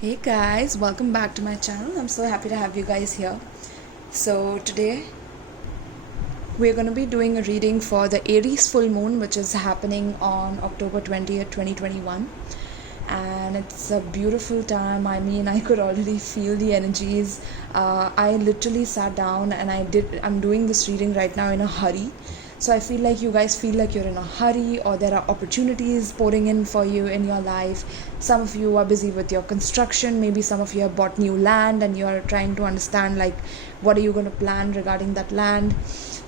Hey guys, welcome back to my channel. I'm so happy to have you guys here. So today we're going to be doing a reading for the Aries full moon, which is happening on October 20th, 2021. And it's a beautiful time. I mean, I could already feel the energies. I literally sat down and I'm doing this reading right now in a hurry. So I feel like you guys feel like you're in a hurry, or there are opportunities pouring in for you in your life. Some of you are busy with your construction. Maybe some of you have bought new land and you are trying to understand like what are you going to plan regarding that land.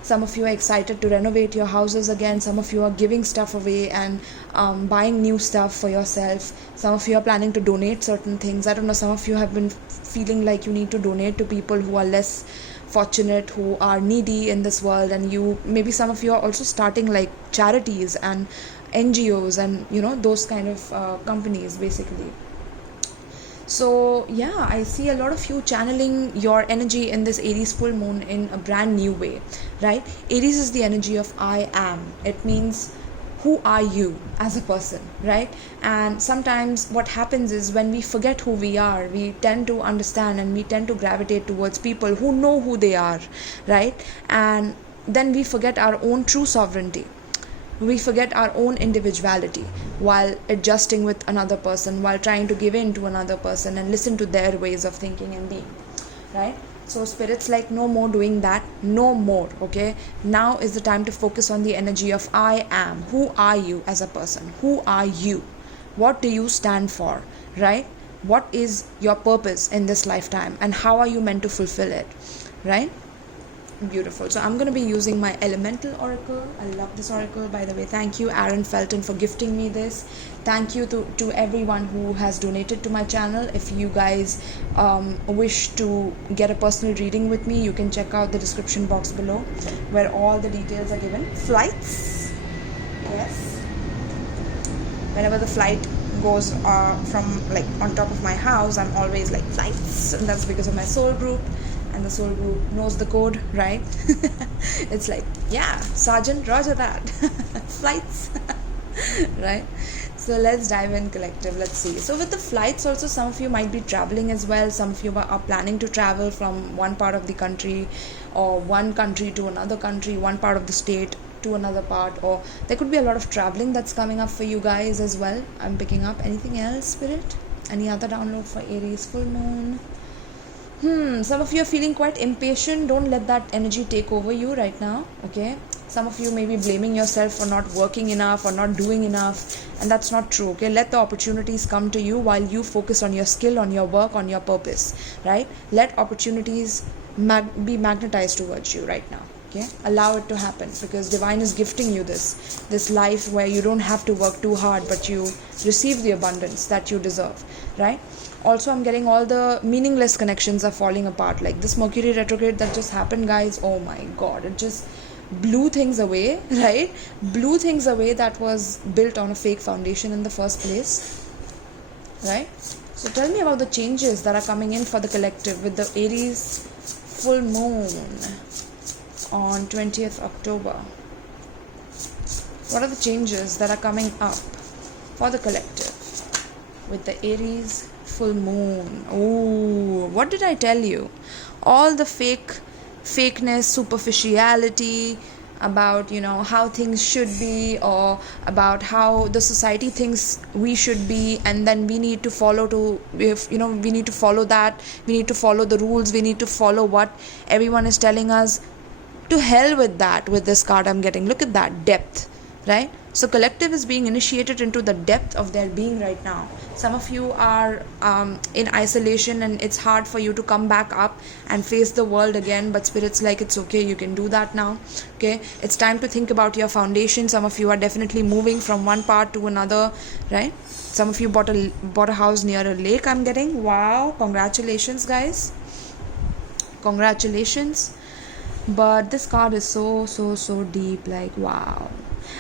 Some of you are excited to renovate your houses again. Some of you are giving stuff away and buying new stuff for yourself. Some of you are planning to donate certain things. I don't know, some of you have been feeling like you need to donate to people who are less fortunate, who are needy in this world, and maybe some of you are also starting like charities and NGOs and those kind of companies basically. So yeah, I see a lot of you channeling your energy in this Aries full moon in a brand new way, right? Aries is the energy of I am. It means who are you as a person, right? And sometimes what happens is when we forget who we are, we tend to understand and we tend to gravitate towards people who know who they are, right? And then we forget our own true sovereignty. We forget our own individuality while adjusting with another person, while trying to give in to another person and listen to their ways of thinking and being, right? So spirit's like, no more doing that, no more. Okay, now is the time to focus on the energy of I am. Who are you as a person? Who are you? What do you stand for, right? What is your purpose in this lifetime and how are you meant to fulfill it, right? Beautiful. So I'm going to be using my elemental oracle. I love this oracle, by the way. Thank you, Aaron Felton, for gifting me this. Thank you to everyone who has donated to my channel. If you guys wish to get a personal reading with me, you can check out the description box below where all the details are given. Flights, yes, whenever the flight goes from like on top of my house, I'm always like flights, and that's because of my soul group. And the soul group knows the code, right? It's like, yeah, Sergeant, roger that. Flights. Right? So let's dive in, collective. Let's see. So with the flights also, some of you might be traveling as well. Some of you are planning to travel from one part of the country, or one country to another country, one part of the state to another part, or there could be a lot of traveling that's coming up for you guys as well. I'm picking up. Anything else, Spirit? Any other download for Aries full moon? Some of you are feeling quite impatient. Don't let that energy take over you right now, okay? Some of you may be blaming yourself for not working enough or not doing enough, and that's not true, okay? Let the opportunities come to you while you focus on your skill, on your work, on your purpose, right? Let opportunities be magnetized towards you right now, okay? Allow it to happen, because divine is gifting you this life where you don't have to work too hard, but you receive the abundance that you deserve, right? Also, I'm getting all the meaningless connections are falling apart. Like this Mercury retrograde that just happened, guys. Oh my God, it just blew things away, right? Blew things away that was built on a fake foundation in the first place, right? So tell me about the changes that are coming in for the collective with the Aries full moon on 20th October. What are the changes that are coming up for the collective with the Aries full moon? Oh, what did I tell you? All the fakeness, superficiality about how things should be, or about how the society thinks we should be, and then we need to follow we need to follow that, we need to follow the rules, we need to follow what everyone is telling us. To hell with that. With this card I'm getting, look at that depth, right? So collective is being initiated into the depth of their being right now. Some of you are in isolation, and it's hard for you to come back up and face the world again, but Spirit's like, it's okay, you can do that now, okay? It's time to think about your foundation. Some of you are definitely moving from one part to another, right? Some of you bought a house near a lake, I'm getting. Wow, congratulations, guys. Congratulations. But this card is so deep, like wow.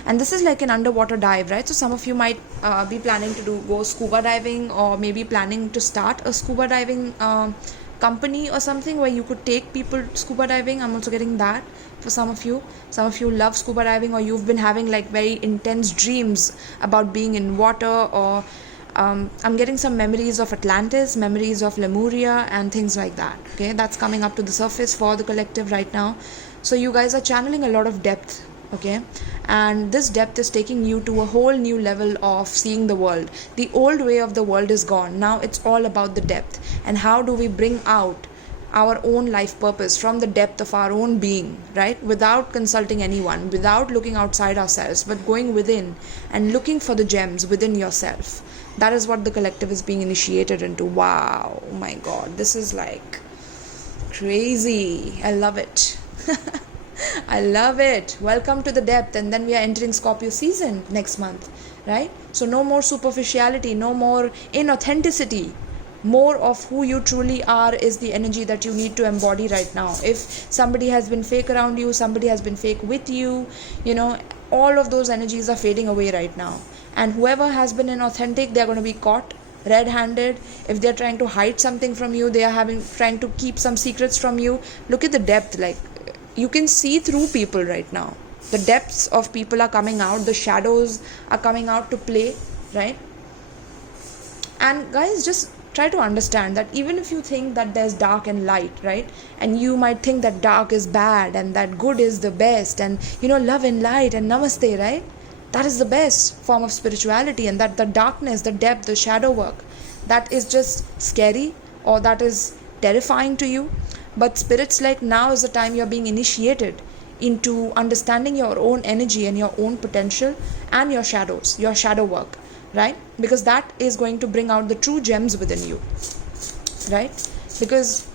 And this is like an underwater dive, right? So some of you might be planning to go scuba diving, or maybe planning to start a scuba diving company or something where you could take people scuba diving. I'm also getting that for some of you. Some of you love scuba diving, or you've been having like very intense dreams about being in water, or I'm getting some memories of Atlantis, memories of Lemuria, and things like that. Okay, that's coming up to the surface for the collective right now. So you guys are channeling a lot of depth. Okay, and this depth is taking you to a whole new level of seeing the world. The old way of the world is gone. Now it's all about the depth, and how do we bring out our own life purpose from the depth of our own being, right? Without consulting anyone, without looking outside ourselves, but going within and looking for the gems within yourself. That is what the collective is being initiated into. Wow, oh my god, this is like crazy. I love it. I love it. Welcome to the depth. And then we are entering Scorpio season next month, right? So no more superficiality, no more inauthenticity. More of who you truly are is the energy that you need to embody right now. If somebody has been fake around you, somebody has been fake with you, all of those energies are fading away right now. And whoever has been inauthentic, they're going to be caught red-handed. If they're trying to hide something from you, they are trying to keep some secrets from you. Look at the depth. Like, you can see through people right now. The depths of people are coming out. The shadows are coming out to play, right? And guys, just try to understand that even if you think that there's dark and light, right? And you might think that dark is bad and that good is the best, and love and light and namaste, right? That is the best form of spirituality, and that the darkness, the depth, the shadow work, that is just scary, or that is terrifying to you. But spirits, like, now is the time you're being initiated into understanding your own energy and your own potential and your shadows, your shadow work, right? Because that is going to bring out the true gems within you, right? Because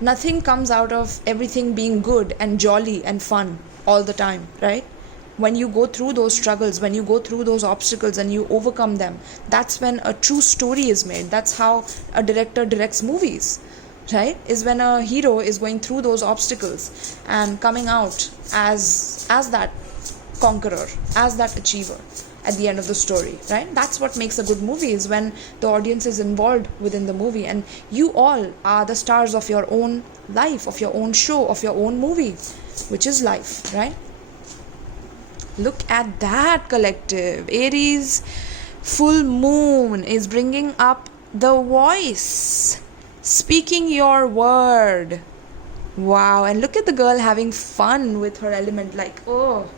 nothing comes out of everything being good and jolly and fun all the time, right? When you go through those struggles, when you go through those obstacles and you overcome them, that's when a true story is made. That's how a director directs movies, right? Is when a hero is going through those obstacles and coming out as that conqueror, as that achiever at the end of the story, right? That's what makes a good movie, is when the audience is involved within the movie, and you all are the stars of your own life, of your own show, of your own movie, which is life, right? Look at that, collective. Aries full moon is bringing up the voice, speaking your word. Wow. And look at the girl having fun with her element, like, oh.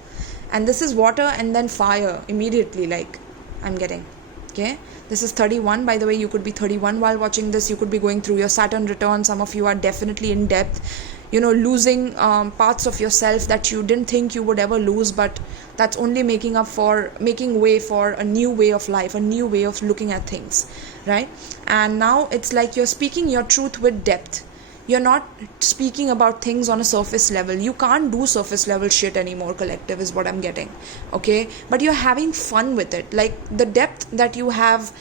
And this is water and then fire immediately, like, I'm getting. Okay, this is 31. By the way, you could be 31 while watching this. You could be going through your Saturn return. Some of you are definitely in depth, losing parts of yourself that you didn't think you would ever lose, but that's only making way for a new way of life, a new way of looking at things, right? And now it's like you're speaking your truth with depth. You're not speaking about things on a surface level. You can't do surface level shit anymore, collective, is what I'm getting. Okay, but you're having fun with it. Like, the depth that you have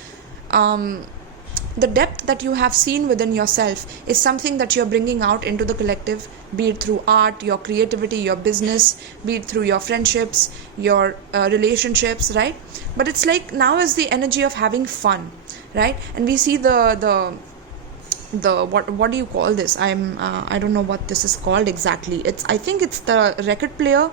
seen within yourself is something that you're bringing out into the collective, be it through art, your creativity, your business, be it through your friendships, your relationships, right? But it's like, now is the energy of having fun, right? And we see the what do you call this? I don't know what this is called exactly. I think it's the record player,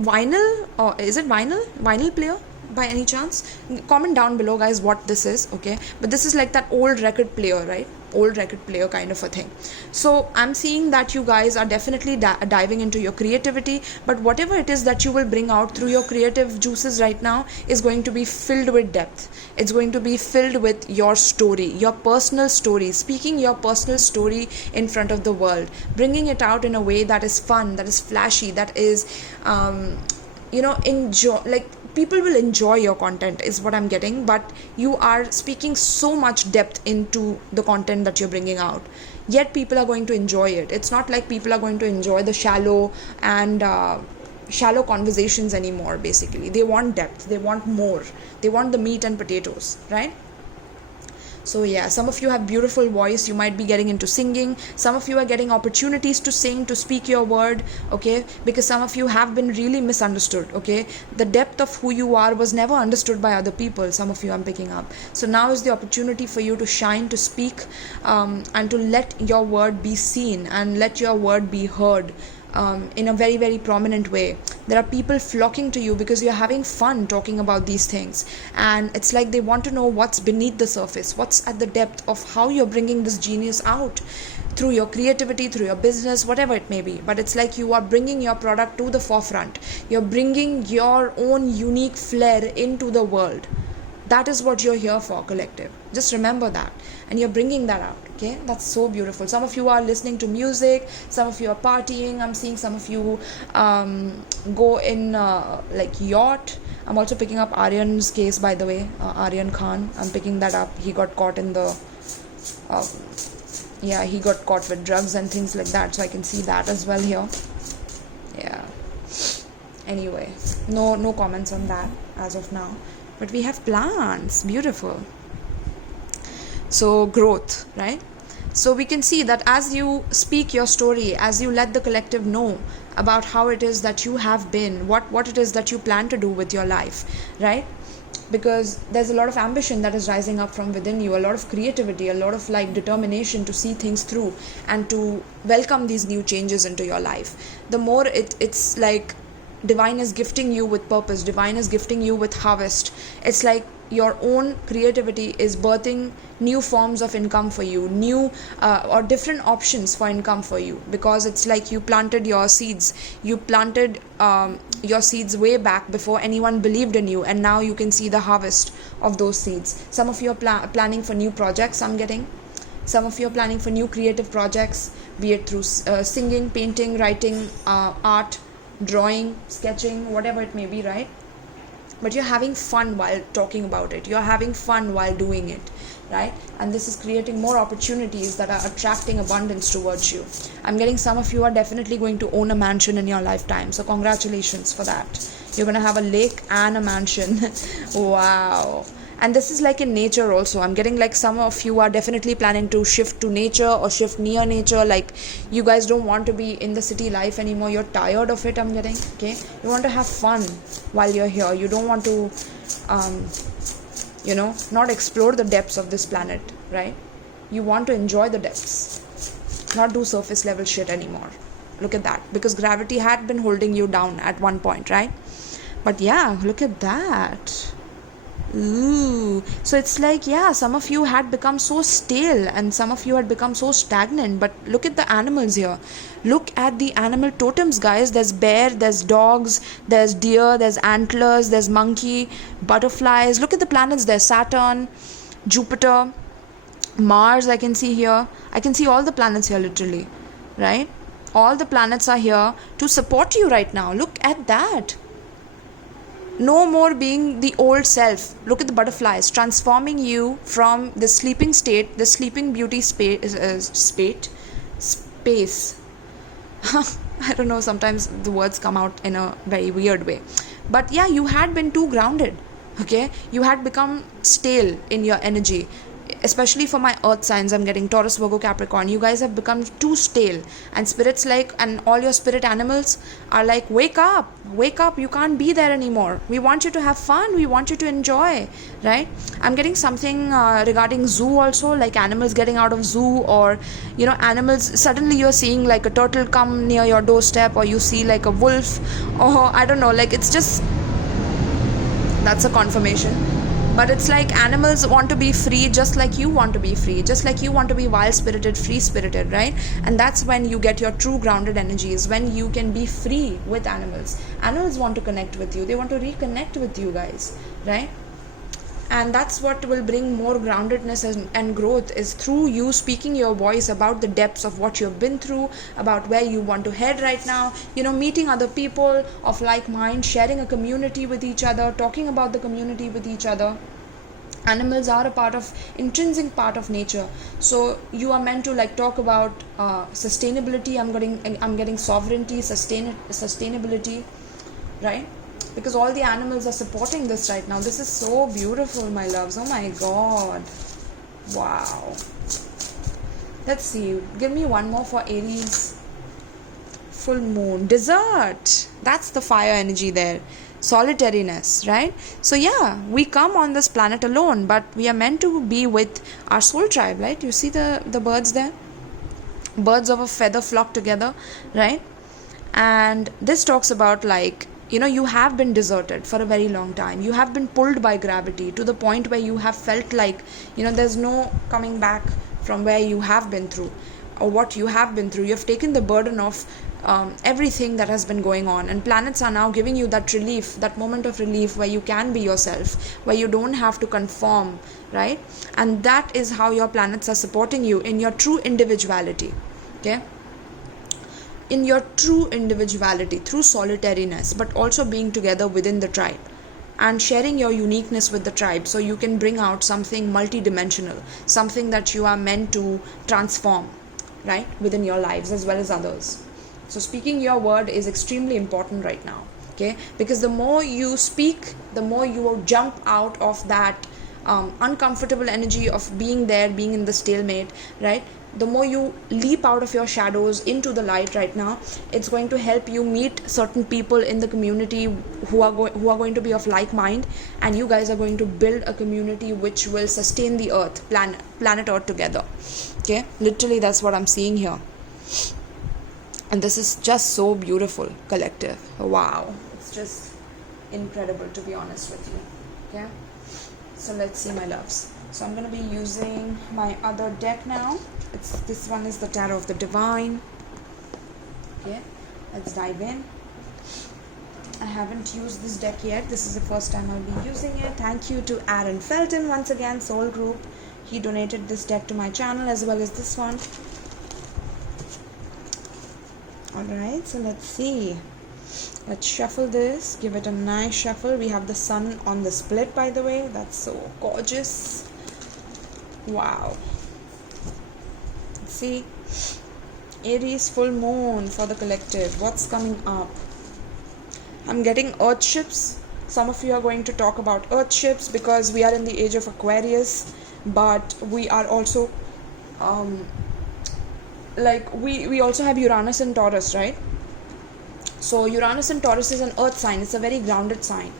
vinyl, or is it vinyl player by any chance? Comment down below, guys, what this is. Okay, but this is like that old record player, right? Old record player kind of a thing. So I'm seeing that you guys are definitely diving into your creativity, but whatever it is that you will bring out through your creative juices right now is going to be filled with depth. It's going to be filled with your story, your personal story, speaking your personal story in front of the world, bringing it out in a way that is fun, that is flashy, that is enjoy, like, people will enjoy your content, is what I'm getting. But you are speaking so much depth into the content that you're bringing out, yet people are going to enjoy it. It's not like people are going to enjoy the shallow conversations anymore. Basically, they want depth, they want more, they want the meat and potatoes, right? So yeah, some of you have beautiful voice. You might be getting into singing. Some of you are getting opportunities to sing, to speak your word, okay? Because some of you have been really misunderstood, okay? The depth of who you are was never understood by other people. Some of you I'm picking up. So now is the opportunity for you to shine, to speak, and to let your word be seen and let your word be heard in a very, very prominent way. There are people flocking to you because you're having fun talking about these things, and it's like they want to know what's beneath the surface, what's at the depth of how you're bringing this genius out through your creativity, through your business, whatever it may be. But it's like you are bringing your product to the forefront, you're bringing your own unique flair into the world. That is what you're here for, collective. Just remember that, and you're bringing that out. Okay, that's so beautiful. Some of you are listening to music, some of you are partying. I'm seeing some of you go in like yacht. I'm also picking up Aryan's case, by the way, Aryan Khan. I'm picking that up. He got caught in the he got caught with drugs and things like that, so I can see that as well here. Yeah, anyway, no comments on that as of now. But we have plants, beautiful. So growth, right? So we can see that as you speak your story, as you let the collective know about how it is that you have been, what it is that you plan to do with your life, right? Because there's a lot of ambition that is rising up from within you, a lot of creativity, a lot of like determination to see things through and to welcome these new changes into your life. The more it's like divine is gifting you with purpose, divine is gifting you with harvest. It's like your own creativity is birthing new forms of income for you, new or different options for income for you, because it's like you planted your seeds. You planted your seeds way back before anyone believed in you, and now you can see the harvest of those seeds. Some of you are planning for new projects, I'm getting. Some of you are planning for new creative projects, be it through singing, painting, writing, art, drawing, sketching, whatever it may be, right? But you're having fun while talking about it, you're having fun while doing it, right? And this is creating more opportunities that are attracting abundance towards you. I'm getting some of you are definitely going to own a mansion in your lifetime, so congratulations for that. You're going to have a lake and a mansion. Wow. And this is like in nature also. I'm getting like some of you are definitely planning to shift to nature or shift near nature. Like you guys don't want to be in the city life anymore. You're tired of it, I'm getting. Okay. You want to have fun while you're here. You don't want to, not explore the depths of this planet, right? You want to enjoy the depths, not do surface level shit anymore. Look at that. Because gravity had been holding you down at one point, right? But yeah, look at that. Ooh. So it's like, yeah, some of you had become so stale and some of you had become so stagnant. But look at the animals here. Look at the animal totems, guys. There's bear, there's dogs, there's deer, there's antlers, there's monkey, butterflies. Look at the planets. There's Saturn, Jupiter, Mars. I can see here. I can see all the planets here, literally, right? All the planets are here to support you right now. Look at that. No more being the old self. Look at the butterflies transforming you from the sleeping state, the sleeping beauty space. I don't know, sometimes the words come out in a very weird way. But yeah, you had been too grounded. Okay, you had become stale in your energy. Especially for my earth signs, I'm getting Taurus, Virgo, Capricorn. You guys have become too stale, and spirits like, and all your spirit animals are like, wake up, you can't be there anymore. We want you to have fun, we want you to enjoy, right? I'm getting something regarding zoo also, like animals getting out of zoo, or animals, suddenly you're seeing like a turtle come near your doorstep, or you see like a wolf, or I don't know, like it's just, that's a confirmation. But it's like animals want to be free just like you want to be free, just like you want to be wild-spirited, free-spirited, right? And that's when you get your true grounded energies, when you can be free with animals. Animals want to connect with you. They want to reconnect with you guys, right? And that's what will bring more groundedness and growth, is through you speaking your voice about the depths of what you've been through, about where you want to head right now, meeting other people of like mind, sharing a community with each other, talking about the community with each other. Animals are intrinsic part of nature. So you are meant to like talk about sustainability. I'm getting sovereignty, sustainability, right? Because all the animals are supporting this right now. This is so beautiful, my loves. Oh my god. Wow. Let's see. Give me one more for Aries. Full moon. Desert. That's the fire energy there. Solitariness, right? So yeah, we come on this planet alone, but we are meant to be with our soul tribe, right? You see the birds there? Birds of a feather flock together, right? And this talks about, like, you have been deserted for a very long time. You have been pulled by gravity to the point where you have felt like, there's no coming back from where you have been through or what you have been through. You have taken the burden of everything that has been going on, and planets are now giving you that relief, that moment of relief where you can be yourself, where you don't have to conform, right? And that is how your planets are supporting you in your true individuality. Okay, in your true individuality, through solitariness, but also being together within the tribe and sharing your uniqueness with the tribe, so you can bring out something multidimensional, something that you are meant to transform, right, within your lives as well as others. So speaking your word is extremely important right now, okay? Because the more you speak, the more you will jump out of that uncomfortable energy of being there, being in the stalemate, right? The more you leap out of your shadows into the light right now, it's going to help you meet certain people in the community who are going to be of like mind, and you guys are going to build a community which will sustain the earth, planet earth together. Okay, literally that's what I'm seeing here. And this is just so beautiful, collective. Wow, it's just incredible, to be honest with you. Okay, so let's see, my loves. So I'm going to be using my other deck now. This one is the Tarot of the Divine. Okay, let's dive in. I haven't used this deck yet. This is the first time I'll be using it. Thank you to Aaron Felton once again, Soul Group. He donated this deck to my channel as well as this one. Alright, so let's see. Let's shuffle this. Give it a nice shuffle. We have the sun on the split, by the way. That's so gorgeous. Wow. Let's see. Aries full moon for the collective. What's coming up? I'm getting earth ships. Some of you are going to talk about earth ships because we are in the age of Aquarius, but we are also we also have Uranus and Taurus, right? So Uranus and Taurus is an earth sign. It's a very grounded sign.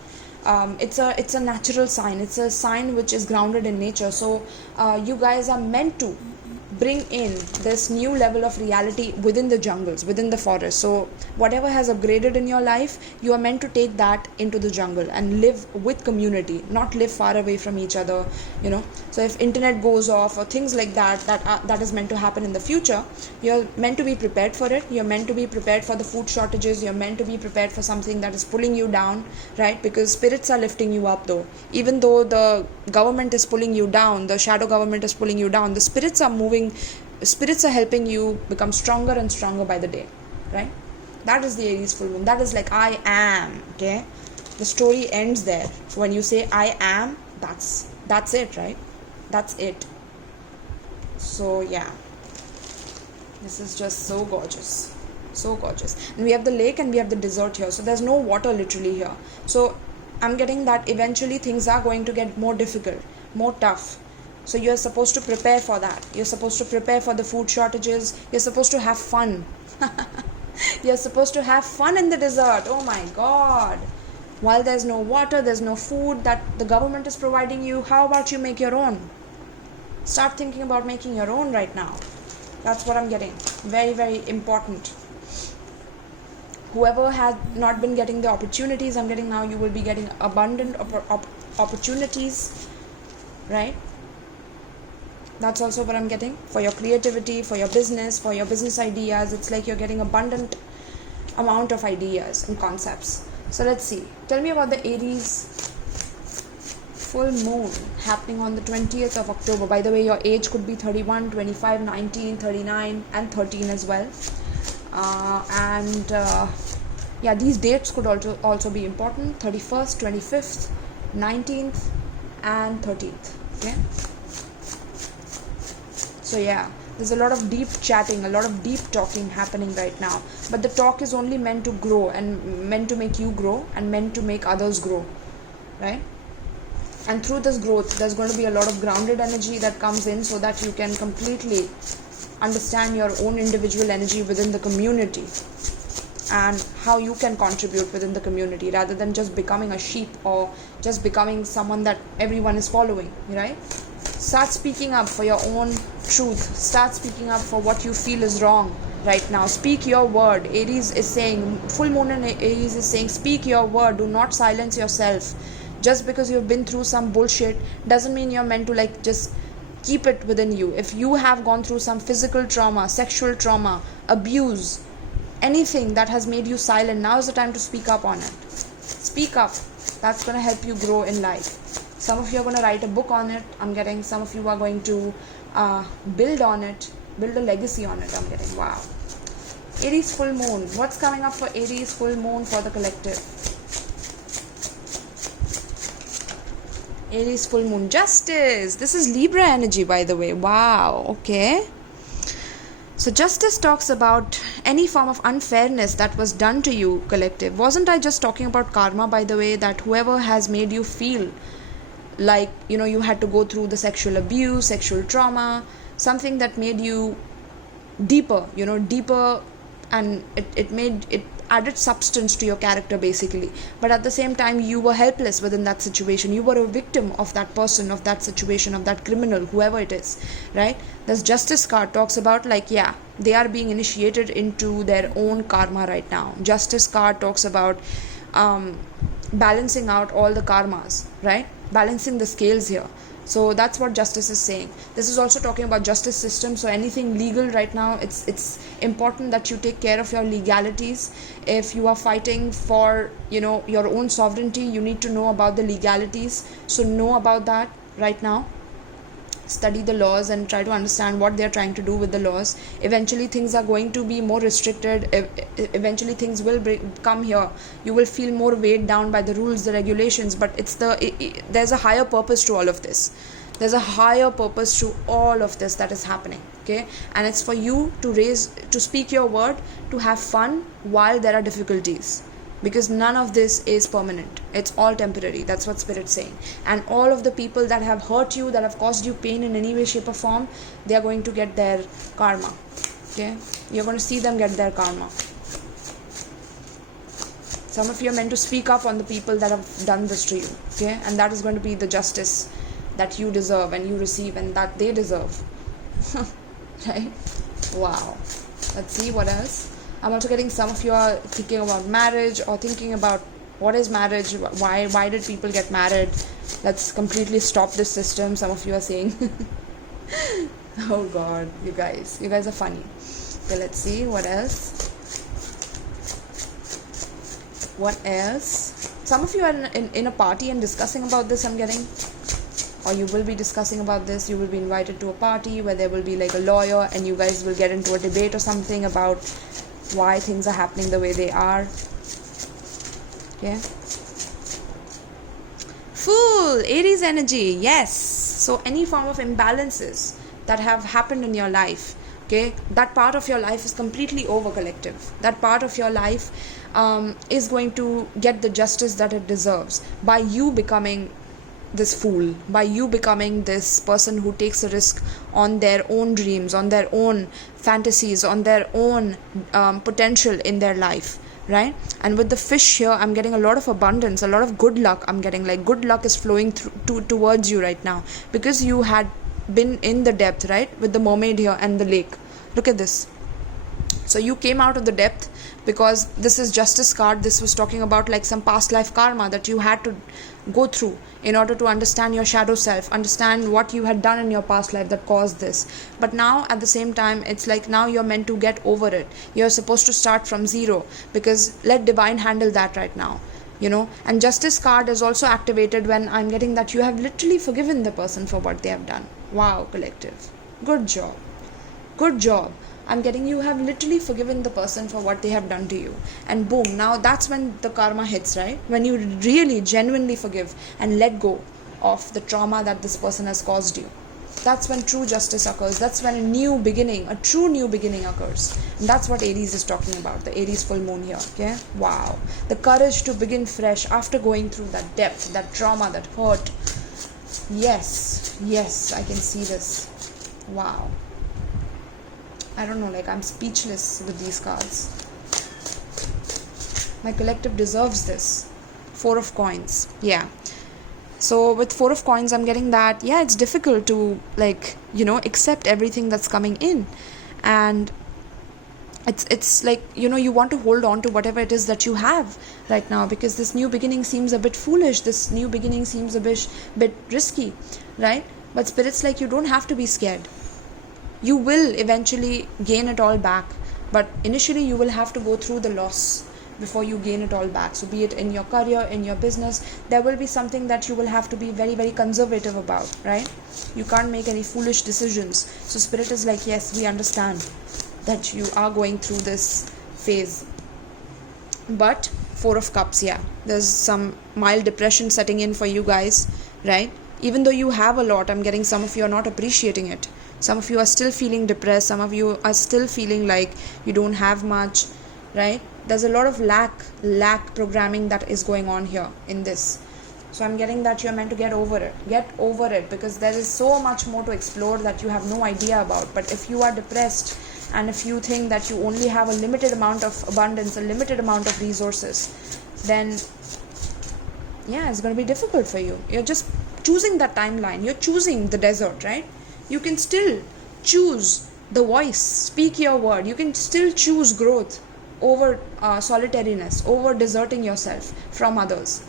It's a natural sign. It's a sign which is grounded in nature. So you guys are meant to bring in this new level of reality within the jungles, within the forest. So whatever has upgraded in your life, you are meant to take that into the jungle and live with community, not live far away from each other, So if internet goes off or things like that is meant to happen in the future, you're meant to be prepared for it. You're meant to be prepared for the food shortages. You're meant to be prepared for something that is pulling you down, right? Because spirits are lifting you up, though. Even though the government is pulling you down, the shadow government is pulling you down, the spirits are moving. Spirits are helping you become stronger and stronger by the day, right? That is the Aries full moon. That is like, I am, okay? The story ends there. When you say I am, that's it, right? That's it. So yeah, this is just so gorgeous, so gorgeous. And we have the lake and we have the desert here, so there's no water literally here. So I'm getting that eventually things are going to get more difficult, more tough. So you're supposed to prepare for that. You're supposed to prepare for the food shortages. You're supposed to have fun. You're supposed to have fun in the desert. Oh my God. While there's no water, there's no food that the government is providing you, how about you make your own? Start thinking about making your own right now. That's what I'm getting. Very, very important. Whoever has not been getting the opportunities I'm getting now, you will be getting abundant opportunities, right? That's also what I'm getting for your creativity, for your business ideas. It's like you're getting abundant amount of ideas and concepts. So let's see. Tell me about the Aries full moon happening on the 20th of October. By the way, your age could be 31, 25, 19, 39 and 13 as well. Yeah, these dates could also be important. 31st, 25th, 19th and 13th. Okay. So yeah, there's a lot of deep chatting, a lot of deep talking happening right now. But the talk is only meant to grow and meant to make you grow and meant to make others grow, right? And through this growth, there's going to be a lot of grounded energy that comes in so that you can completely understand your own individual energy within the community and how you can contribute within the community rather than just becoming a sheep or just becoming someone that everyone is following, right? Start speaking up for your own truth. Start speaking up for what you feel is wrong, right now. Speak your word. Aries is saying, full moon in Aries is saying, speak your word. Do not silence yourself. Just because you've been through some bullshit doesn't mean you're meant to like just keep it within you. If you have gone through some physical trauma, sexual trauma, abuse, anything that has made you silent, now is the time to speak up on it. Speak up. That's going to help you grow in life. Some of you are going to write a book on it. I'm getting some of you are going to build on it, build a legacy on it. I'm getting, wow. Aries full moon. What's coming up for Aries full moon for the collective? Aries full moon. Justice. This is Libra energy, by the way. Wow. Okay. So justice talks about any form of unfairness that was done to you, collective. Wasn't I just talking about karma, by the way, that whoever has made you feel like, you know, you had to go through the sexual abuse, sexual trauma, something that made you deeper, you know, deeper, and it added substance to your character basically. But at the same time, you were helpless within that situation. You were a victim of that person, of that situation, of that criminal, whoever it is, right? This justice card talks about like, yeah, they are being initiated into their own karma right now. Justice card talks about balancing out all the karmas, right? Balancing the scales here. So that's what justice is saying. This is also talking about justice system. So anything legal right now, it's important that you take care of your legalities. If you are fighting for, you know, your own sovereignty, you need to know about the legalities. So know about that right now. Study the laws and try to understand what they are trying to do with the laws. Eventually things are going to be more restricted. Eventually things will come here. You will feel more weighed down by the rules, the regulations, but there's a higher purpose to all of this. There's a higher purpose to all of this that is happening, okay? And it's for you to speak your word, to have fun while there are difficulties. Because none of this is permanent. It's all temporary. That's what Spirit's saying. And all of the people that have hurt you, that have caused you pain in any way, shape or form, they are going to get their karma. Okay? You're going to see them get their karma. Some of you are meant to speak up on the people that have done this to you. Okay? And that is going to be the justice that you deserve and you receive and that they deserve. Right? Wow. Let's see what else. I'm also getting some of you are thinking about marriage or thinking about what is marriage, why did people get married, let's completely stop this system, some of you are saying. Oh god, you guys are funny. Okay, let's see what else. Some of you are in a party and discussing about this, I'm getting, or you will be discussing about this. You will be invited to a party where there will be like a lawyer and you guys will get into a debate or something about why things are happening the way they are. Okay. Fool, Aries energy, yes. So any form of imbalances that have happened in your life, okay, that part of your life is completely over, collective. That part of your life is going to get the justice that it deserves by you becoming this fool, by you becoming this person who takes a risk on their own dreams, on their own fantasies, on their own potential in their life, right? And with the fish here, I'm getting a lot of abundance, a lot of good luck. I'm getting like good luck is flowing towards you right now because you had been in the depth, right? With the mermaid here and the lake. Look at this. So you came out of the depth because this is justice card. This was talking about like some past life karma that you had to go through in order to understand your shadow self, understand what you had done in your past life that caused this. But now at the same time, it's like now you're meant to get over it. You're supposed to start from zero because let divine handle that right now, you know. And justice card is also activated when I'm getting that you have literally forgiven the person for what they have done. Wow, collective, good job, good job. I'm getting you have literally forgiven the person for what they have done to you. And boom, now that's when the karma hits, right? When you really genuinely forgive and let go of the trauma that this person has caused you. That's when true justice occurs. That's when a new beginning, a true new beginning occurs. And that's what Aries is talking about, the Aries full moon here, okay? Wow. The courage to begin fresh after going through that depth, that trauma, that hurt. Yes, I can see this. Wow. I don't know, like I'm speechless with these cards. My collective deserves this. 4 of coins. Yeah. So with 4 of coins, I'm getting that, yeah, it's difficult to like, you know, accept everything that's coming in. And It's like, you want to hold on to whatever it is that you have right now, because this new beginning seems a bit foolish, this new beginning seems a bit risky, right? But spirit's like, you don't have to be scared. You will eventually gain it all back, but initially you will have to go through the loss before you gain it all back. So be it in your career, in your business, there will be something that you will have to be very, very conservative about, right? You can't make any foolish decisions. So spirit is like, yes, we understand that you are going through this phase. But Four of Cups, yeah, there's some mild depression setting in for you guys, right? Even though you have a lot, I'm getting some of you are not appreciating it. Some of you are still feeling depressed. Some of you are still feeling like you don't have much, right? There's a lot of lack programming that is going on here in this. So I'm getting that you're meant to get over it, because there is so much more to explore that you have no idea about. But if you are depressed, and if you think that you only have a limited amount of abundance, a limited amount of resources, then yeah, it's going to be difficult for you. You're just choosing that timeline. You're choosing the desert, right? You can still choose the voice, speak your word. You can still choose growth over solitariness, over deserting yourself from others,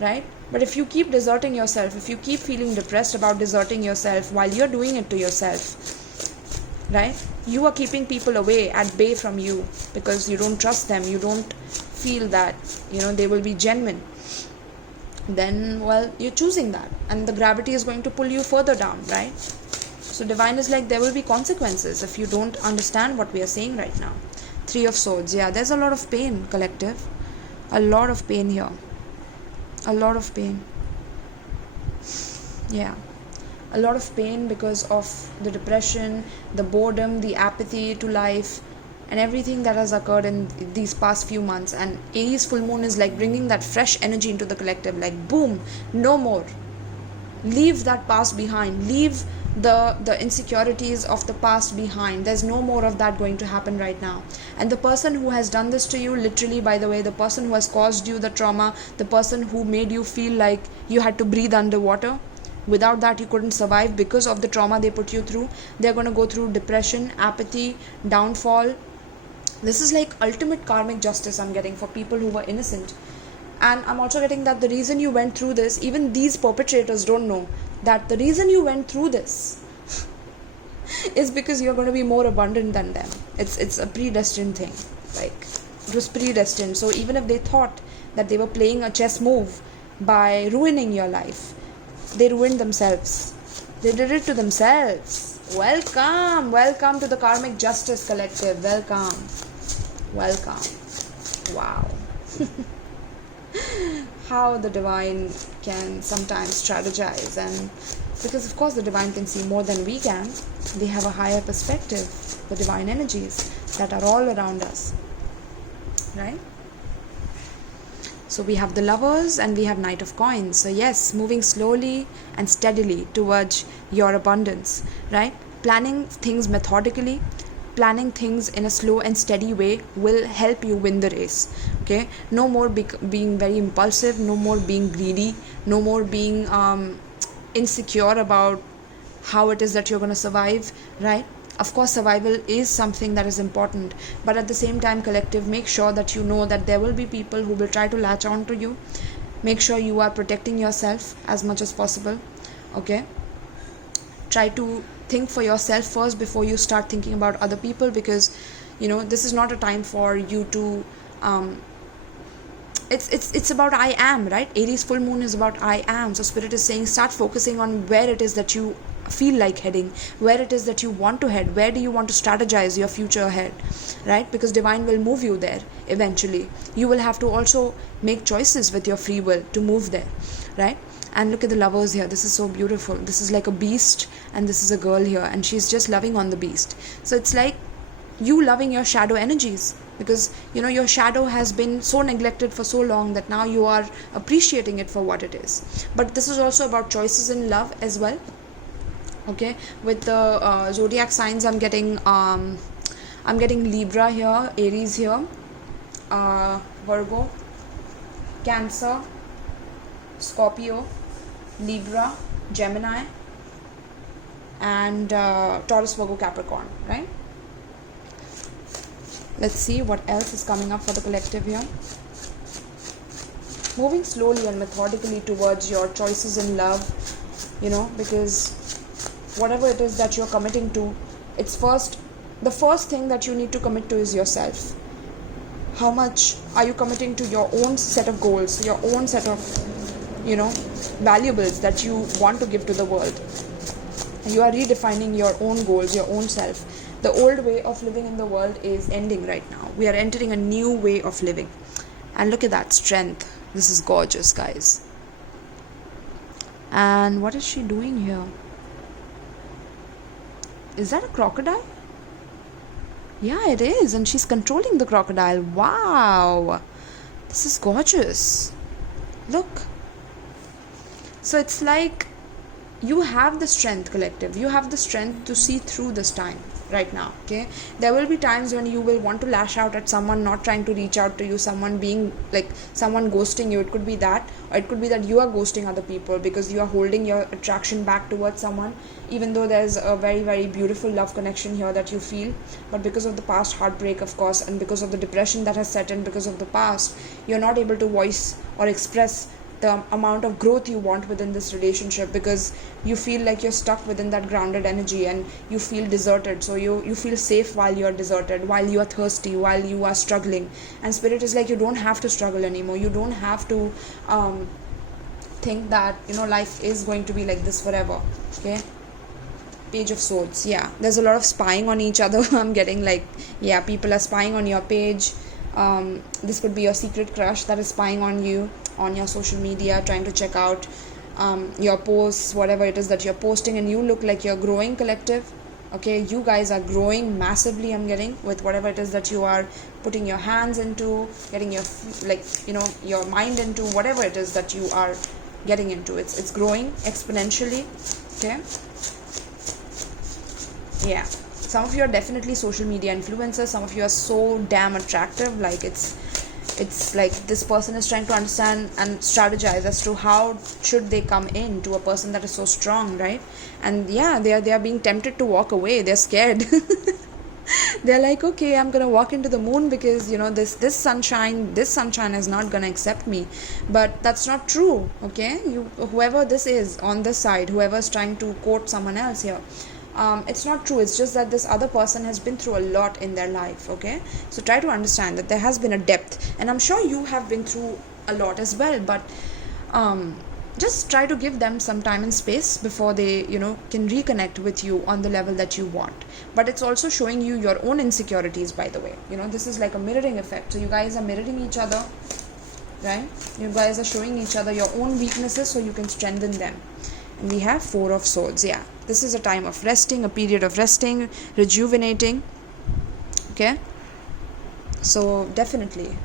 right? But if you keep deserting yourself, if you keep feeling depressed about deserting yourself while you're doing it to yourself, right, you are keeping people away, at bay from you, because you don't trust them, you don't feel that they will be genuine. Then, well, you're choosing that, and the gravity is going to pull you further down, right? So divine is like, there will be consequences if you don't understand what we are saying right now. Three of Swords, yeah, there's a lot of pain, collective. A lot of pain here. A lot of pain. Yeah. A lot of pain because of the depression, the boredom, the apathy to life, and everything that has occurred in these past few months. And Aries full moon is like bringing that fresh energy into the collective, like boom, no more. Leave that past behind. Leave the insecurities of the past behind. There's no more of that going to happen right now. And the person who has done this to you, literally, by the way, the person who has caused you the trauma, the person who made you feel like you had to breathe underwater, without that you couldn't survive because of the trauma they put you through, they're going to go through depression, apathy, downfall. This is like ultimate karmic justice I'm getting for people who were innocent. And I'm also getting that the reason you went through this, even these perpetrators don't know that the reason you went through this is because you're going to be more abundant than them. It's a predestined thing. Like, it was predestined. So even if they thought that they were playing a chess move by ruining your life, they ruined themselves. They did it to themselves. Welcome to the Karmic Justice Collective. Welcome. Wow. How the divine can sometimes strategize, and because of course the divine can see more than we can. They have a higher perspective, the divine energies that are all around us, right? So we have the Lovers and we have Knight of Coins. So yes, moving slowly and steadily towards your abundance, right? Planning things methodically, planning things in a slow and steady way will help you win the race. Okay, no more being very impulsive, no more being greedy, no more being insecure about how it is that you're going to survive, right? Of course, survival is something that is important, but at the same time, collective, make sure that you know that there will be people who will try to latch on to you. Make sure you are protecting yourself as much as possible. Okay, try to think for yourself first before you start thinking about other people, because this is not a time for you to it's about I am, right? Aries full moon is about I am. So spirit is saying, start focusing on where it is that you feel like heading, where it is that you want to head, where do you want to strategize your future ahead, right? Because divine will move you there eventually. You will have to also make choices with your free will to move there, right? And look at the Lovers here. This is so beautiful. This is like a beast, and this is a girl here, and she's just loving on the beast. So it's like you loving your shadow energies, because your shadow has been so neglected for so long that now you are appreciating it for what it is. But this is also about choices in love as well. Okay, with the zodiac signs, I'm getting Libra here, Aries here, Virgo, Cancer, Scorpio, Libra, Gemini, and Taurus, Virgo, Capricorn, right? Let's see what else is coming up for the collective here. Moving slowly and methodically towards your choices in love, because whatever it is that you're committing to, the first thing that you need to commit to is yourself. How much are you committing to your own set of goals, your own set of, valuables that you want to give to the world? You are redefining your own goals, your own self. The old way of living in the world is ending right now. We are entering a new way of living. And look at that strength. This is gorgeous, guys. And what is she doing here? Is that a crocodile? Yeah, it is. And she's controlling the crocodile. Wow. This is gorgeous. Look. So it's like you have the strength, collective. You have the strength to see through this time right now, okay? There will be times when you will want to lash out at someone not trying to reach out to you, someone being like, someone ghosting you. It could be that, or it could be that you are ghosting other people because you are holding your attraction back towards someone, even though there's a very, very beautiful love connection here that you feel. But because of the past heartbreak, of course, and because of the depression that has set in because of the past, you're not able to voice or express the amount of growth you want within this relationship, because you feel like you're stuck within that grounded energy and you feel deserted. So you feel safe while you're deserted, while you are thirsty, while you are struggling. And spirit is like, you don't have to struggle anymore. You don't have to think that life is going to be like this forever. Okay, Page of Swords. Yeah, there's a lot of spying on each other. I'm getting like, yeah, people are spying on your page. This could be your secret crush that is spying on you on your social media, trying to check out your posts, whatever it is that you're posting. And you look like you're growing, collective. Okay, you guys are growing massively, I'm getting, with whatever it is that you are putting your hands into, getting your your mind into, whatever it is that you are getting into. It's growing exponentially. Okay, yeah, some of you are definitely social media influencers. Some of you are so damn attractive, like it's like this person is trying to understand and strategize as to how should they come in to a person that is so strong, right? And yeah, they are being tempted to walk away. They're scared. They're like, okay, I'm gonna walk into the moon because this sunshine is not gonna accept me. But that's not true. Okay, whoever this is on this side, whoever's trying to quote someone else here, it's not true. It's just that this other person has been through a lot in their life. Okay, so try to understand that there has been a depth, and I'm sure you have been through a lot as well. But just try to give them some time and space before they can reconnect with you on the level that you want. But it's also showing you your own insecurities, by the way. This is like a mirroring effect. So you guys are mirroring each other, right? You guys are showing each other your own weaknesses so you can strengthen them. And we have Four of Swords. Yeah, this is a time of resting, a period of resting, rejuvenating. Okay, so definitely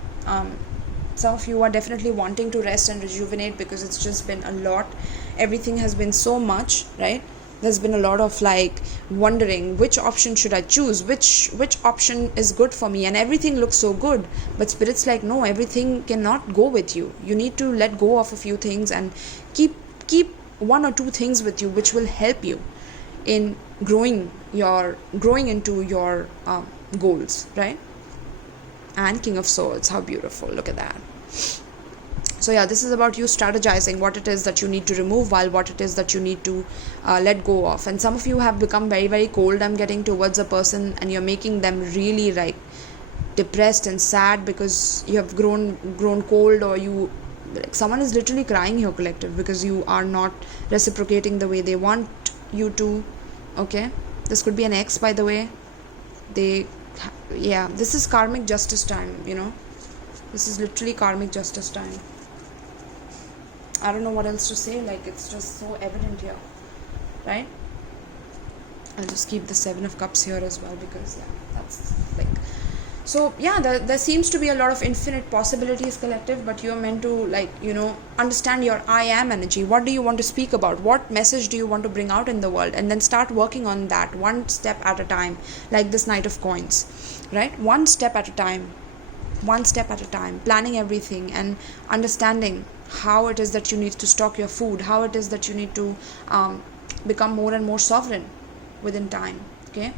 some of you are definitely wanting to rest and rejuvenate because it's just been a lot. Everything has been so much, right? There's been a lot of like wondering which option should I choose, which option is good for me, and everything looks so good. But spirit's like, no, everything cannot go with you. You need to let go of a few things and keep one or two things with you which will help you in growing into your goals, right? And King of Swords, how beautiful, look at that. So yeah, this is about you strategizing what it is that you need to remove while what it is that you need to let go of. And some of you have become very, very cold, I'm getting, towards a person, and you're making them really like depressed and sad because you have grown cold, or someone is literally crying here, collective, because you are not reciprocating the way they want you to. Okay, this could be an ex, by the way. This is karmic justice time. This is literally karmic justice time. I don't know what else to say. Like, it's just so evident here, right? I'll just keep the Seven of Cups here as well, because that's like, so yeah, there seems to be a lot of infinite possibilities, collective, but you're meant to understand your I am energy. What do you want to speak about? What message do you want to bring out in the world? And then start working on that one step at a time, like this Knight of Coins, right? One step at a time, planning everything and understanding how it is that you need to stock your food, how it is that you need to become more and more sovereign within time. Okay,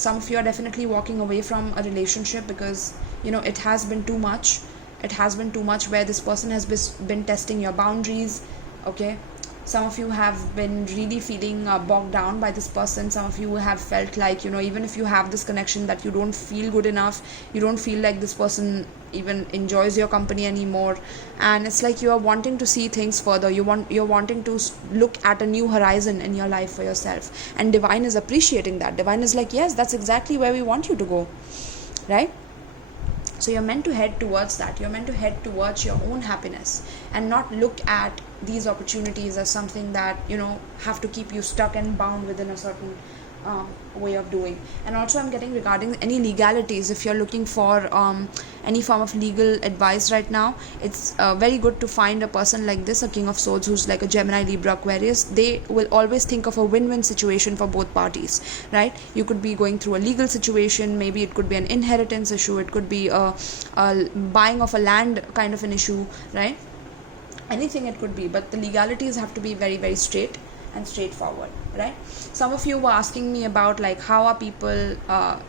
Some of you are definitely walking away from a relationship because it has been too much. It has been too much where this person has been testing your boundaries. Okay, some of you have been really feeling bogged down by this person. Some of you have felt like even if you have this connection, that you don't feel good enough. You don't feel like this person even enjoys your company anymore, and it's like you are wanting to see things further. You're wanting to look at a new horizon in your life for yourself, and divine is appreciating that. Divine is like, yes, that's exactly where we want you to go, right? So you're meant to head towards that. You're meant to head towards your own happiness and not look at these opportunities as something that have to keep you stuck and bound within a certain way of doing. And also I'm getting regarding any legalities, if you're looking for any form of legal advice right now, it's very good to find a person like this, a King of Swords, who's like a Gemini, Libra, Aquarius. They will always think of a win-win situation for both parties, right? You could be going through a legal situation, maybe it could be an inheritance issue, it could be a buying of a land kind of an issue, right? Anything it could be, but the legalities have to be very, very straight and straightforward, right? Some of you were asking me about like how are people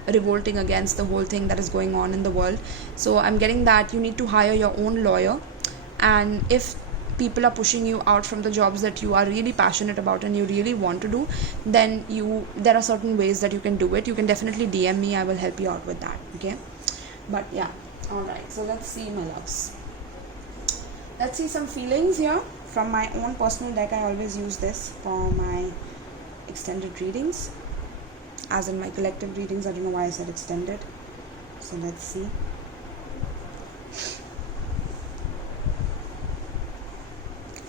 revolting against the whole thing that is going on in the world. So I'm getting that you need to hire your own lawyer, and if people are pushing you out from the jobs that you are really passionate about and you really want to do, then there are certain ways that you can do it. You can definitely DM me, I will help you out with that. Okay, but yeah, all right, so let's see, my loves. Let's see some feelings here from my own personal deck. I always use this for my extended readings, as in my collective readings. I don't know why I said extended. So let's see.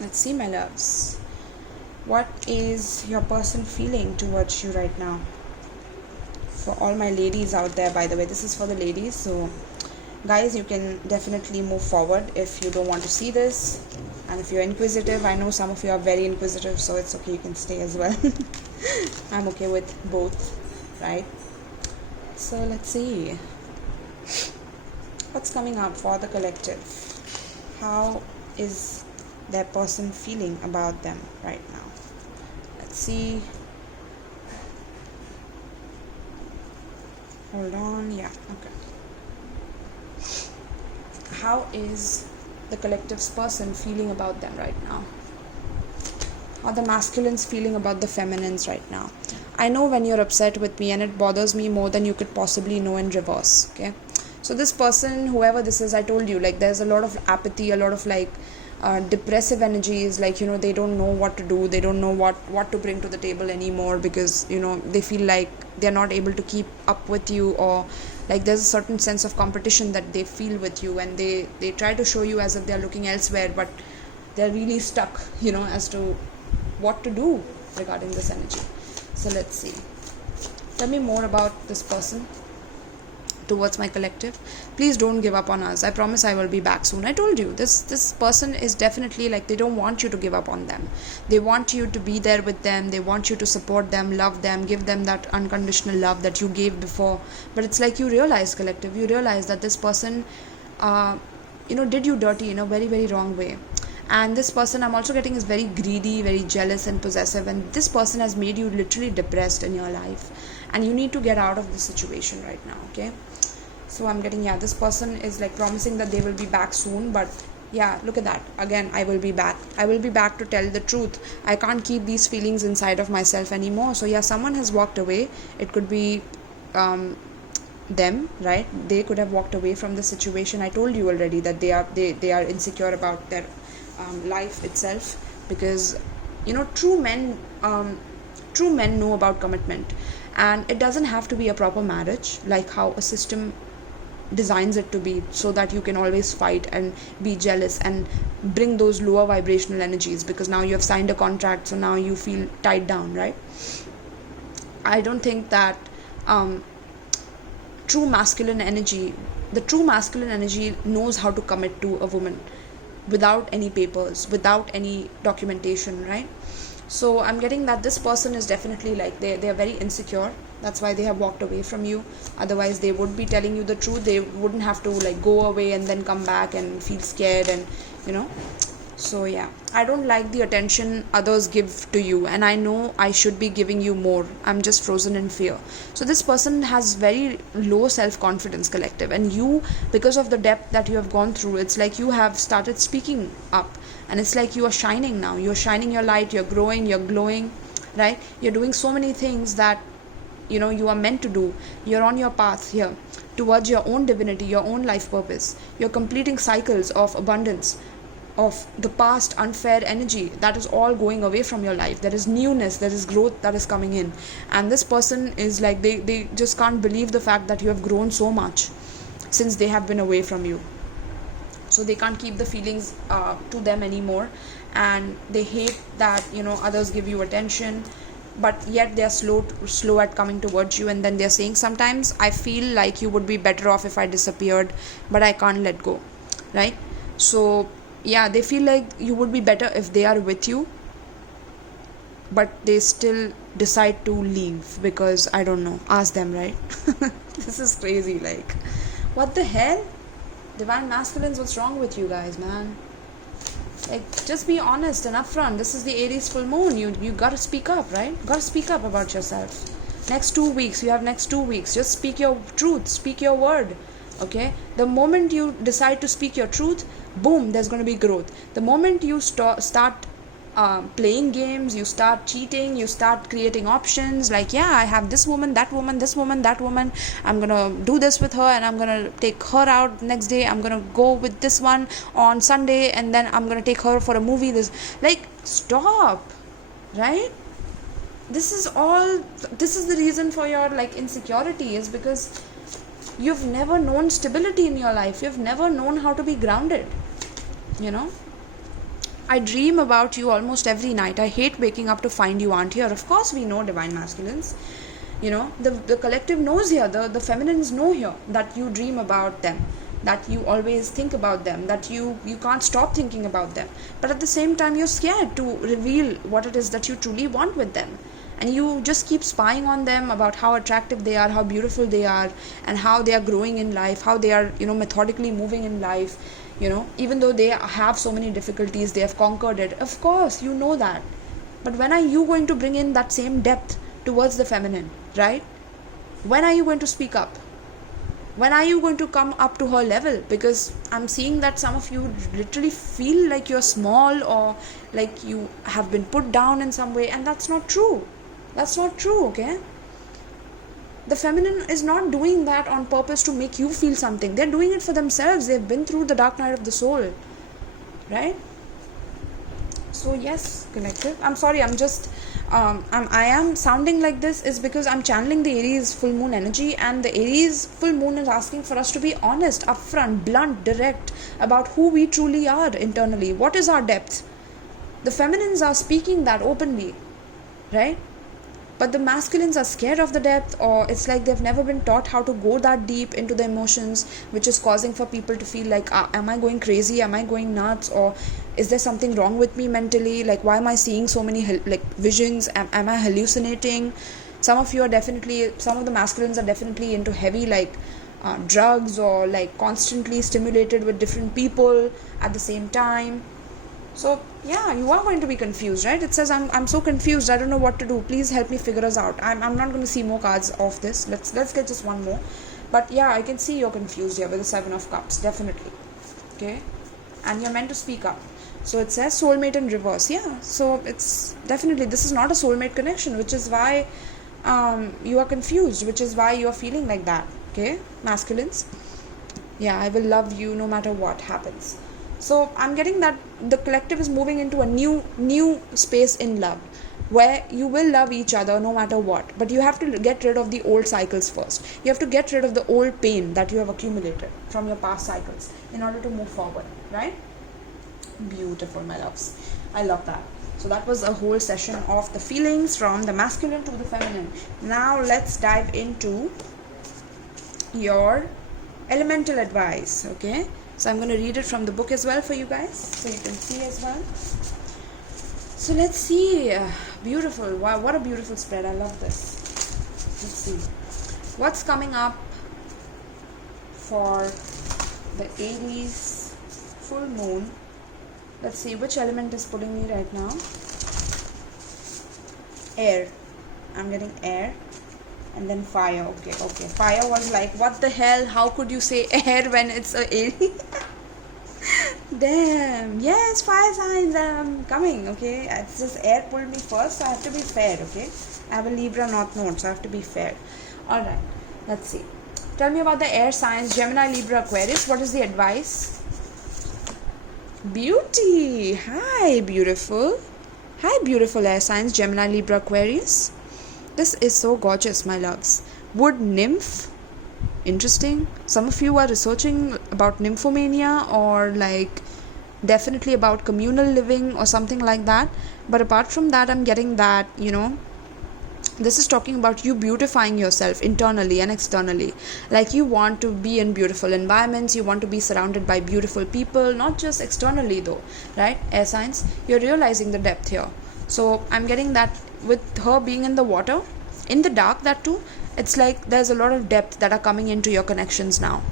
Let's see, my loves. What is your person feeling towards you right now? For all my ladies out there, by the way, this is for the ladies. So guys, you can definitely move forward if you don't want to see this. And if you're inquisitive, I know some of you are very inquisitive, so it's okay, you can stay as well. I'm okay with both, right? So let's see what's coming up for the collective. How is their person feeling about them right now? Let's see. Hold on. Yeah, okay. How is the collective's person feeling about them right now? How the masculines feeling about the feminines right now? I know when you're upset with me, and it bothers me more than you could possibly know in reverse. Okay, so this person, whoever this is, I told you, like there's a lot of apathy, a lot of like depressive energies, like they don't know what to do, they don't know what to bring to the table anymore, because they feel like they're not able to keep up with you, or like there's a certain sense of competition that they feel with you, and they try to show you as if they're looking elsewhere, but they're really stuck as to what to do regarding this energy. So let's see, tell me more about this person towards my collective. Please don't give up on us. I promise I will be back soon. I told you, this person is definitely like, they don't want you to give up on them. They want you to be there with them. They want you to support them, love them, give them that unconditional love that you gave before. But it's like you realize, collective, you realize that this person did you dirty in a very, very wrong way. And this person, I'm also getting, is very greedy, very jealous and possessive, and this person has made you literally depressed in your life, and you need to get out of this situation right now. Okay, so I'm getting, yeah, this person is like promising that they will be back soon, but yeah, look at that again. I will be back to tell the truth. I can't keep these feelings inside of myself anymore. So yeah, someone has walked away. It could be them, right? They could have walked away from the situation. I told you already that they are insecure about their life itself, because true men know about commitment, and it doesn't have to be a proper marriage like how a system designs it to be, so that you can always fight and be jealous and bring those lower vibrational energies, because now you have signed a contract, so now you feel tied down, right? I don't think that the true masculine energy knows how to commit to a woman without any papers, without any documentation, right? So I'm getting that this person is definitely like, they are very insecure. That's why they have walked away from you. Otherwise they would be telling you the truth. They wouldn't have to like go away and then come back and feel scared, and So yeah, I don't like the attention others give to you, and I know I should be giving you more. I'm just frozen in fear. So this person has very low self-confidence, collective, and you, because of the depth that you have gone through, it's like you have started speaking up, and it's like you are shining now. You're shining your light, you're growing, you're glowing, right? You're doing so many things that you are meant to do. You're on your path here towards your own divinity, your own life purpose. You're completing cycles of abundance, of the past unfair energy that is all going away from your life. There is newness, there is growth that is coming in, and this person is like they just can't believe the fact that you have grown so much since they have been away from you. So they can't keep the feelings to them anymore, and they hate that others give you attention, but yet they are slow at coming towards you. And then they're saying, sometimes I feel like you would be better off if I disappeared, but I can't let go, right? So yeah, they feel like you would be better if they are with you, but they still decide to leave because, I don't know, ask them, right? This is crazy. Like, what the hell? Divine masculines, what's wrong with you guys, man? Like, just be honest and upfront. This is the Aries full moon. You gotta speak up, right? Gotta speak up about yourself. Next 2 weeks, you have next 2 weeks. Just speak your truth, speak your word. Okay? The moment you decide to speak your truth, boom, there's going to be growth. The moment you start playing games, you start cheating, you start creating options like, yeah, I have this woman, that woman, this woman, that woman, I'm gonna do this with her, and I'm gonna take her out next day, I'm gonna go with this one on Sunday, and then I'm gonna take her for a movie. This, like, stop, right? This is the reason for your like insecurity, is because you've never known stability in your life. You've never known how to be grounded. I dream about you almost every night. I hate waking up to find you aren't here. Of course we know, divine masculines. The collective knows here, the feminines know here that you dream about them, that you always think about them, that you can't stop thinking about them. But at the same time, you're scared to reveal what it is that you truly want with them. And you just keep spying on them about how attractive they are, how beautiful they are, and how they are growing in life, how they are, methodically moving in life, even though they have so many difficulties, they have conquered it. Of course, you know that. But when are you going to bring in that same depth towards the feminine, right? When are you going to speak up? When are you going to come up to her level? Because I'm seeing that some of you literally feel like you're small, or like you have been put down in some way, and that's not true. That's not true, okay? The feminine is not doing that on purpose to make you feel something. They're doing it for themselves. They've been through the dark night of the soul, right? So yes, collective, I'm sorry, I am sounding like this is because I'm channeling the Aries full moon energy, and the Aries full moon is asking for us to be honest, upfront, blunt, direct about who we truly are internally. What is our depth? The feminines are speaking that openly, right? But the masculines are scared of the depth, or it's like they've never been taught how to go that deep into the emotions, which is causing for people to feel like, am I going crazy? Am I going nuts? Or is there something wrong with me mentally? Like, why am I seeing so many visions? Am I hallucinating? Some of the masculines are definitely into heavy drugs, or like constantly stimulated with different people at the same time. So yeah, you are going to be confused, right? It says, I'm so confused, I don't know what to do, please help me figure us out. I'm not going to see more cards of this. Let's get just one more. But yeah, I can see you're confused here with the 7 of Cups, definitely. Okay, and you're meant to speak up. So it says soulmate in reverse. Yeah, so it's definitely, this is not a soulmate connection, which is why you are confused, which is why you are feeling like that. Okay, masculines, yeah, I will love you no matter what happens. So I'm getting that the collective is moving into a new space in love, where you will love each other no matter what. But you have to get rid of the old cycles first. You have to get rid of the old pain that you have accumulated from your past cycles in order to move forward, right? Beautiful, my loves. I love that. So that was a whole session of the feelings from the masculine to the feminine. Now let's dive into your elemental advice, okay? So I'm going to read it from the book as well for you guys, so you can see as well. So let's see. Beautiful. Wow, what a beautiful spread. I love this. Let's see. What's coming up for the Aries full moon Let's see which element is pulling me right now. Air. I'm getting air. And then fire. Okay. Fire was like, what the hell? How could you say air when it's a Aries? Damn. Yes, fire signs. I'm coming. Okay. It's just air pulled me first, so I have to be fair. Okay. I have a Libra North Node, so I have to be fair. Alright. Let's see. Tell me about the air signs, Gemini, Libra, Aquarius. What is the advice? Beauty. Hi, beautiful. Hi, beautiful air signs, Gemini, Libra, Aquarius. This is so gorgeous, my loves. Wood nymph. Interesting. Some of you are researching about nymphomania or like definitely about communal living or something like that. But apart from that, I'm getting that, this is talking about you beautifying yourself internally and externally. Like you want to be in beautiful environments, you want to be surrounded by beautiful people, not just externally though, right? Air signs, you're realizing the depth here. So I'm getting that with her being in the water, in the dark, that too, it's like there's a lot of depth that are coming into your connections now.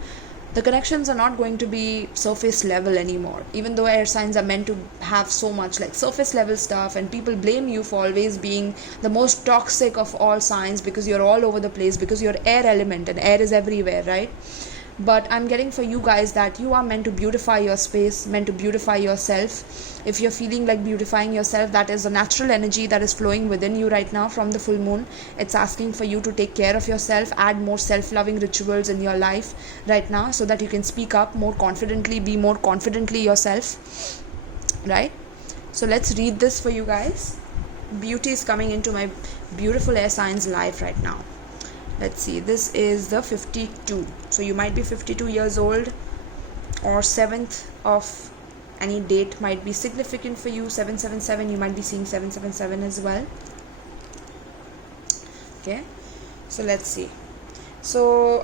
The connections are not going to be surface level anymore, even though air signs are meant to have so much like surface level stuff, and people blame you for always being the most toxic of all signs because you're all over the place, because you're air element and air is everywhere, right? But I'm getting for you guys that you are meant to beautify your space, meant to beautify yourself. If you're feeling like beautifying yourself, that is a natural energy that is flowing within you right now from the full moon. It's asking for you to take care of yourself, add more self-loving rituals in your life right now so that you can speak up more confidently, be more confidently yourself, right? So let's read this for you guys. Beauty is coming into my beautiful air signs life right now. Let's see, this is the 52. So you might be 52 years old, or 7th of any date might be significant for you. 777, you might be seeing 777 as well. Okay, so let's see. So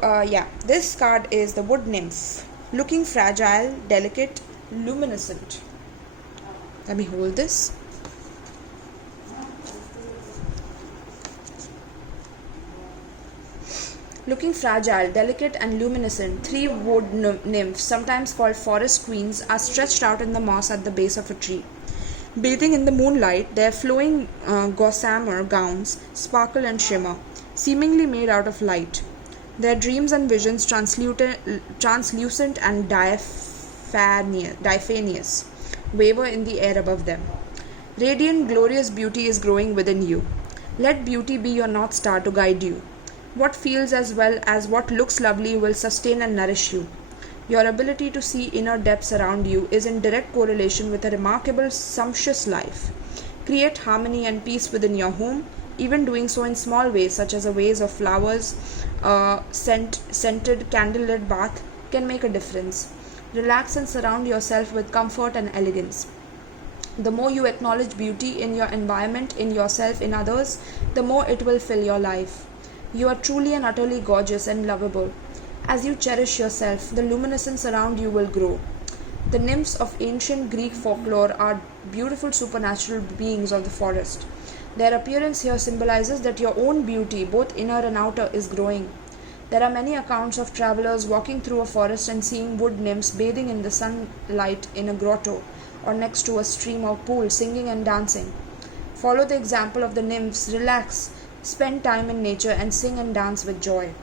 this card is the wood nymph, looking fragile, delicate, luminescent. Let me hold this. Looking fragile, delicate and luminescent, 3 wood nymphs, sometimes called forest queens, are stretched out in the moss at the base of a tree. Bathing in the moonlight, their flowing gossamer gowns sparkle and shimmer, seemingly made out of light. Their dreams and visions translucent and diaphanous, waver in the air above them. Radiant, glorious beauty is growing within you. Let beauty be your North Star to guide you. What feels as well as what looks lovely will sustain and nourish you. Your ability to see inner depths around you is in direct correlation with a remarkable, sumptuous life. Create harmony and peace within your home, even doing so in small ways such as a vase of flowers, scented candlelit bath can make a difference. Relax and surround yourself with comfort and elegance. The more you acknowledge beauty in your environment, in yourself, in others, the more it will fill your life. You are truly and utterly gorgeous and lovable. As you cherish yourself, the luminescence around you will grow. The nymphs of ancient Greek folklore are beautiful supernatural beings of the forest. Their appearance here symbolizes that your own beauty, both inner and outer, is growing. There are many accounts of travelers walking through a forest and seeing wood nymphs bathing in the sunlight in a grotto or next to a stream or pool, singing and dancing. Follow the example of the nymphs, relax, spend time in nature and sing and dance with joy.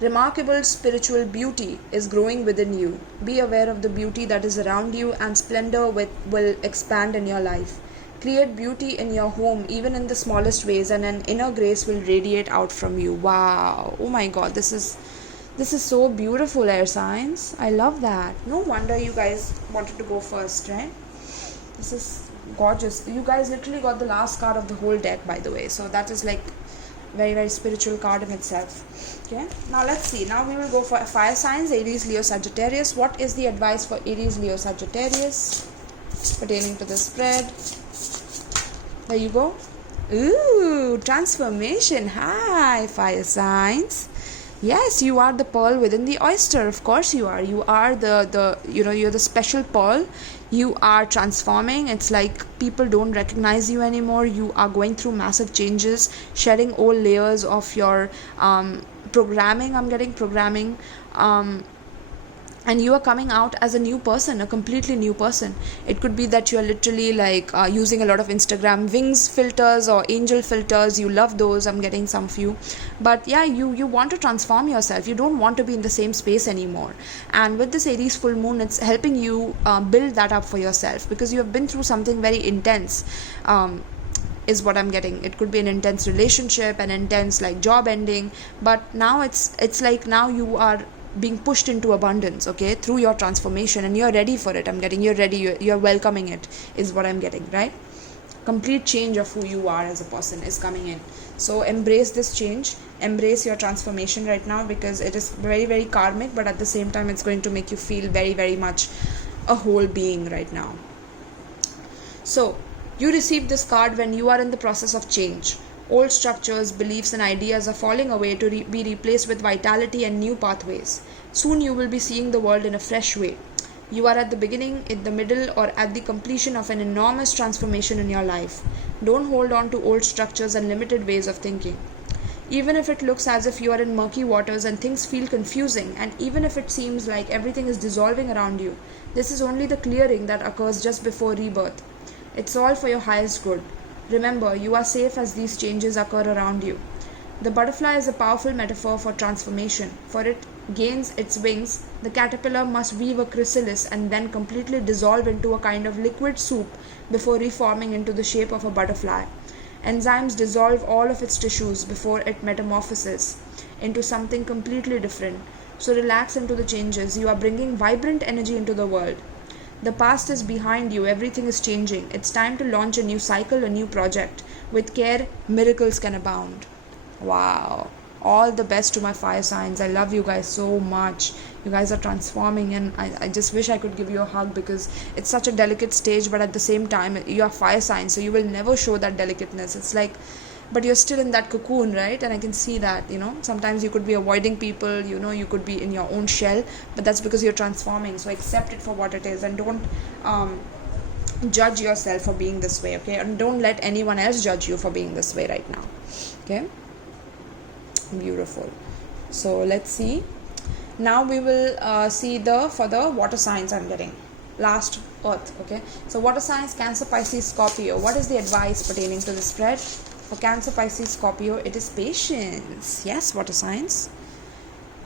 Remarkable spiritual beauty is growing within you. Be aware of the beauty that is around you, and splendor will expand in your life. Create beauty in your home, even in the smallest ways, and an inner grace will radiate out from you. Wow. Oh my god, this is so beautiful, air signs. I love that. No wonder you guys wanted to go first, right? This is gorgeous. You guys literally got the last card of the whole deck, by the way. So that is like very, very spiritual card in itself. Okay, now let's see. Now we will go for fire signs, Aries, Leo, Sagittarius. What is the advice for Aries, Leo, Sagittarius pertaining to the spread? There you go. Ooh, transformation. Hi, fire signs. Yes, you are the pearl within the oyster. Of course you are. You are you're the special pearl. You are transforming. It's like people don't recognize you anymore. You are going through massive changes, shedding old layers of your programming. I'm getting programming. and you are coming out as a new person, a completely new person. It could be that you are literally like using a lot of Instagram wings filters or angel filters. You love those, I'm getting some few. But yeah, you want to transform yourself. You don't want to be in the same space anymore. And with this Aries full moon, it's helping you build that up for yourself, because you have been through something very intense, is what I'm getting. It could be an intense relationship, an intense like job ending, but now it's like now you are being pushed into abundance, okay, through your transformation, and you're ready for it. I'm getting you're ready, you're welcoming it, is what I'm getting, right? Complete change of who you are as a person is coming in. So embrace this change, embrace your transformation right now, because it is very, very karmic, but at the same time it's going to make you feel very, very much a whole being right now. So you receive this card when you are in the process of change. Old structures, beliefs and ideas are falling away to be replaced with vitality and new pathways. Soon you will be seeing the world in a fresh way. You are at the beginning, in the middle, or at the completion of an enormous transformation in your life. Don't hold on to old structures and limited ways of thinking. Even if it looks as if you are in murky waters and things feel confusing, and even if it seems like everything is dissolving around you, this is only the clearing that occurs just before rebirth. It's all for your highest good. Remember, you are safe as these changes occur around you. The butterfly is a powerful metaphor for transformation. For it gains its wings, the caterpillar must weave a chrysalis and then completely dissolve into a kind of liquid soup before reforming into the shape of a butterfly. Enzymes dissolve all of its tissues before it metamorphoses into something completely different. So relax into the changes. You are bringing vibrant energy into the world. The past is behind you, everything is changing. It's time to launch a new cycle, a new project. With care, miracles can abound. Wow. All the best to my fire signs. I love you guys so much. You guys are transforming, and I just wish I could give you a hug, because it's such a delicate stage, but at the same time, you are fire signs, so you will never show that delicateness. It's like, but you're still in that cocoon, right? And I can see that, sometimes you could be avoiding people, you could be in your own shell, but that's because you're transforming. So accept it for what it is, and don't judge yourself for being this way, okay? And don't let anyone else judge you for being this way right now, okay? Beautiful. So let's see. Now we will see for the water signs I'm getting. Last Earth, okay? So water signs, Cancer, Pisces, Scorpio. What is the advice pertaining to the spread? For Cancer, Pisces, Scorpio, it is patience. Yes, water signs.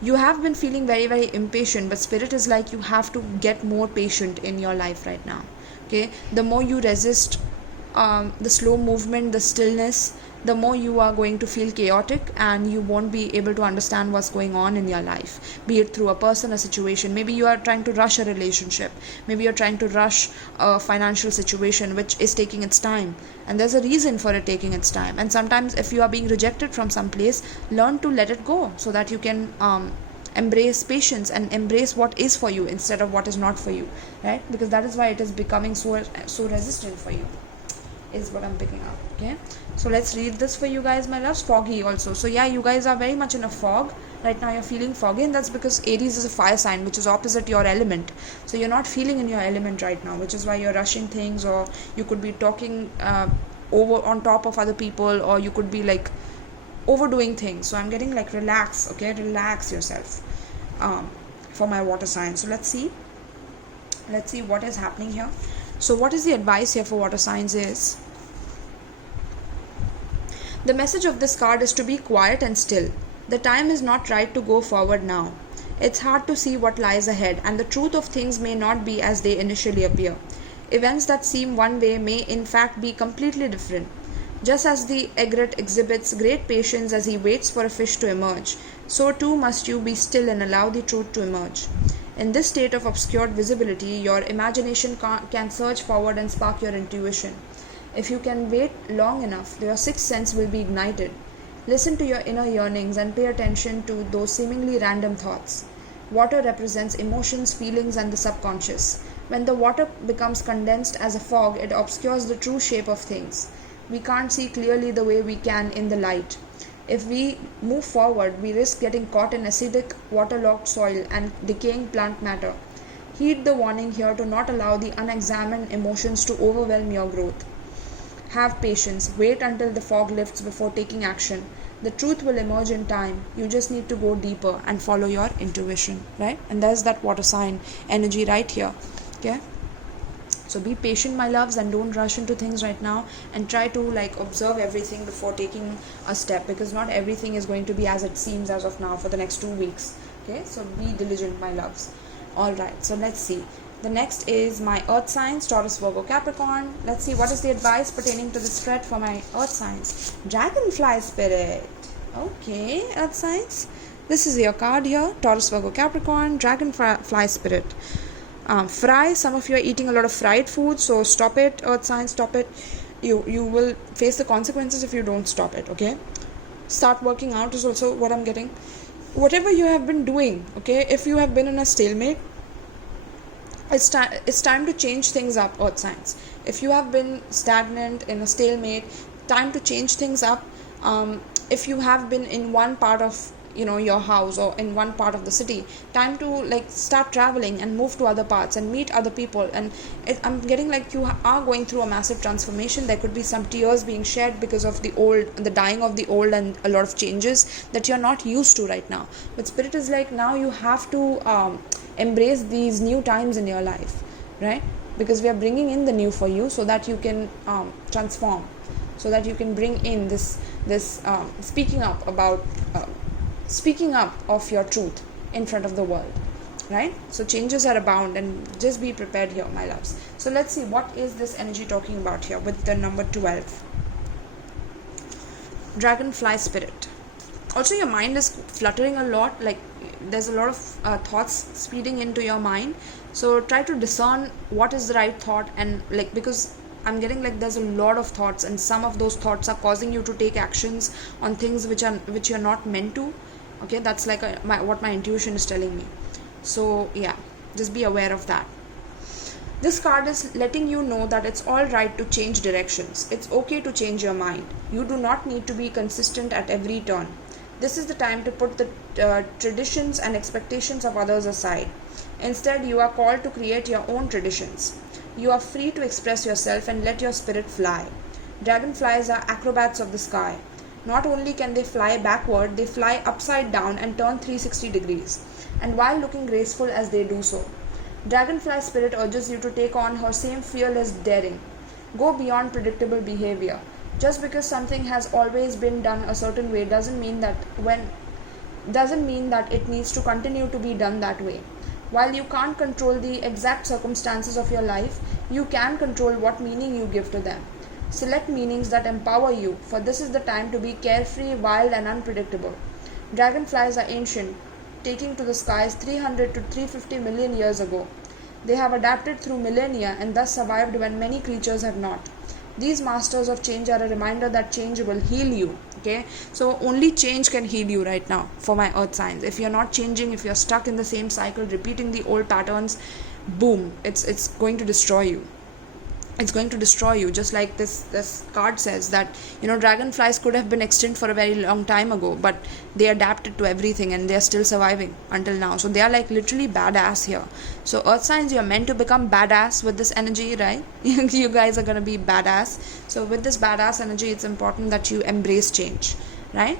You have been feeling very, very impatient, but Spirit is like you have to get more patient in your life right now. Okay? The more you resist the slow movement, the stillness, the more you are going to feel chaotic, and you won't be able to understand what's going on in your life, be it through a person, a situation. Maybe you are trying to rush a relationship, maybe you're trying to rush a financial situation which is taking its time, and there's a reason for it taking its time. And sometimes if you are being rejected from some place, learn to let it go, so that you can embrace patience and embrace what is for you instead of what is not for you, right? Because that is why it is becoming so resistant for you, is what I'm picking up. Okay, so let's read this for you guys, my loves. Foggy also. So yeah, you guys are very much in a fog right now. You're feeling foggy, and that's because Aries is a fire sign, which is opposite your element. So you're not feeling in your element right now, which is why you're rushing things, or you could be talking over on top of other people, or you could be like overdoing things. So I'm getting like relax, okay? Relax yourself for my water sign. So let's see what is happening here. So what is the advice here for water signs is, the message of this card is to be quiet and still. The time is not right to go forward now. It's hard to see what lies ahead, and the truth of things may not be as they initially appear. Events that seem one way may in fact be completely different. Just as the egret exhibits great patience as he waits for a fish to emerge, so too must you be still and allow the truth to emerge. In this state of obscured visibility, your imagination can surge forward and spark your intuition. If you can wait long enough, your sixth sense will be ignited. Listen to your inner yearnings and pay attention to those seemingly random thoughts. Water represents emotions, feelings, and the subconscious. When the water becomes condensed as a fog, it obscures the true shape of things. We can't see clearly the way we can in the light. If we move forward, we risk getting caught in acidic, waterlogged soil and decaying plant matter. Heed the warning here to not allow the unexamined emotions to overwhelm your growth. Have patience. Wait until the fog lifts before taking action. The truth will emerge in time. You just need to go deeper and follow your intuition, right? And there's that water sign energy right here. Okay, so be patient, my loves, and don't rush into things right now, and try to like observe everything before taking a step, because not everything is going to be as it seems as of now for the next 2 weeks. Okay, so be diligent, my loves. All right, so let's see. The next is my earth signs, Taurus, Virgo, Capricorn. Let's see what is the advice pertaining to this spread for my earth signs. Dragonfly spirit. Okay, earth signs, this is your card here. Taurus, Virgo, Capricorn, Dragonfly spirit. Fry, some of you are eating a lot of fried food, so stop it, earth signs, stop it. You will face the consequences if you don't stop it. Okay, start working out is also what I'm getting. Whatever you have been doing, okay, if you have been in a stalemate, it's time to change things up, earth signs. If you have been stagnant in a stalemate, time to change things up. If you have been in one part of your house or in one part of the city, time to like start traveling and move to other parts and meet other people. And I'm getting like you are going through a massive transformation. There could be some tears being shed because of the dying of the old, and a lot of changes that you're not used to right now. But spirit is like, now you have to embrace these new times in your life, right? Because we are bringing in the new for you, so that you can transform, so that you can bring in this speaking up of your truth in front of the world, right? So changes are abound, and just be prepared here, my loves. So let's see, what is this energy talking about here with the number 12? Dragonfly spirit. Also, your mind is fluttering a lot, like there's a lot of thoughts speeding into your mind. So try to discern what is the right thought, and like, because I'm getting like there's a lot of thoughts, and some of those thoughts are causing you to take actions on things which you're not meant to. Okay, that's like what my intuition is telling me. So yeah, just be aware of that. This card is letting you know that it's all right to change directions. It's okay to change your mind. You do not need to be consistent at every turn. This is the time to put the traditions and expectations of others aside. Instead, you are called to create your own traditions. You are free to express yourself and let your spirit fly. Dragonflies are acrobats of the sky. Not only can they fly backward, they fly upside down and turn 360 degrees, and while looking graceful as they do so. Dragonfly spirit urges you to take on her same fearless daring. Go beyond predictable behavior. Just because something has always been done a certain way doesn't mean that it needs to continue to be done that way. While you can't control the exact circumstances of your life, you can control what meaning you give to them. Select meanings that empower you, for this is the time to be carefree, wild, and unpredictable. Dragonflies are ancient, taking to the skies 300 to 350 million years ago. They have adapted through millennia and thus survived when many creatures have not. These masters of change are a reminder that change will heal you. Okay, so only change can heal you right now for my earth signs. If you're not changing, if you're stuck in the same cycle, repeating the old patterns, boom, it's going to destroy you. It's going to destroy you, just like this card says that dragonflies could have been extinct for a very long time ago, but they adapted to everything and they're still surviving until now. So they are like literally badass here. So earth signs, you're meant to become badass with this energy, right? You guys are going to be badass. So with this badass energy, it's important that you embrace change, right?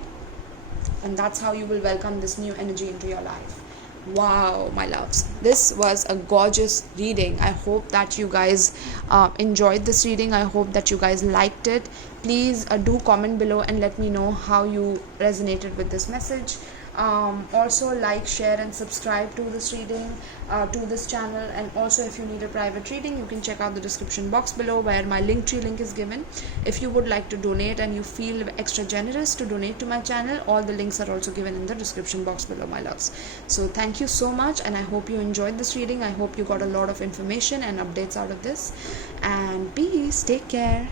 And that's how you will welcome this new energy into your life. Wow, my loves, this was a gorgeous reading. I hope that you guys enjoyed this reading. I hope that you guys liked it. Please do comment below and let me know how you resonated with this message. Also like, share and subscribe to this reading, to this channel. And also, if you need a private reading, you can check out the description box below where my Linktree link is given. If you would like to donate and you feel extra generous to donate to my channel, all the links are also given in the description box below, my loves. So thank you so much, and I hope you enjoyed this reading. I hope you got a lot of information and updates out of this. And peace, take care.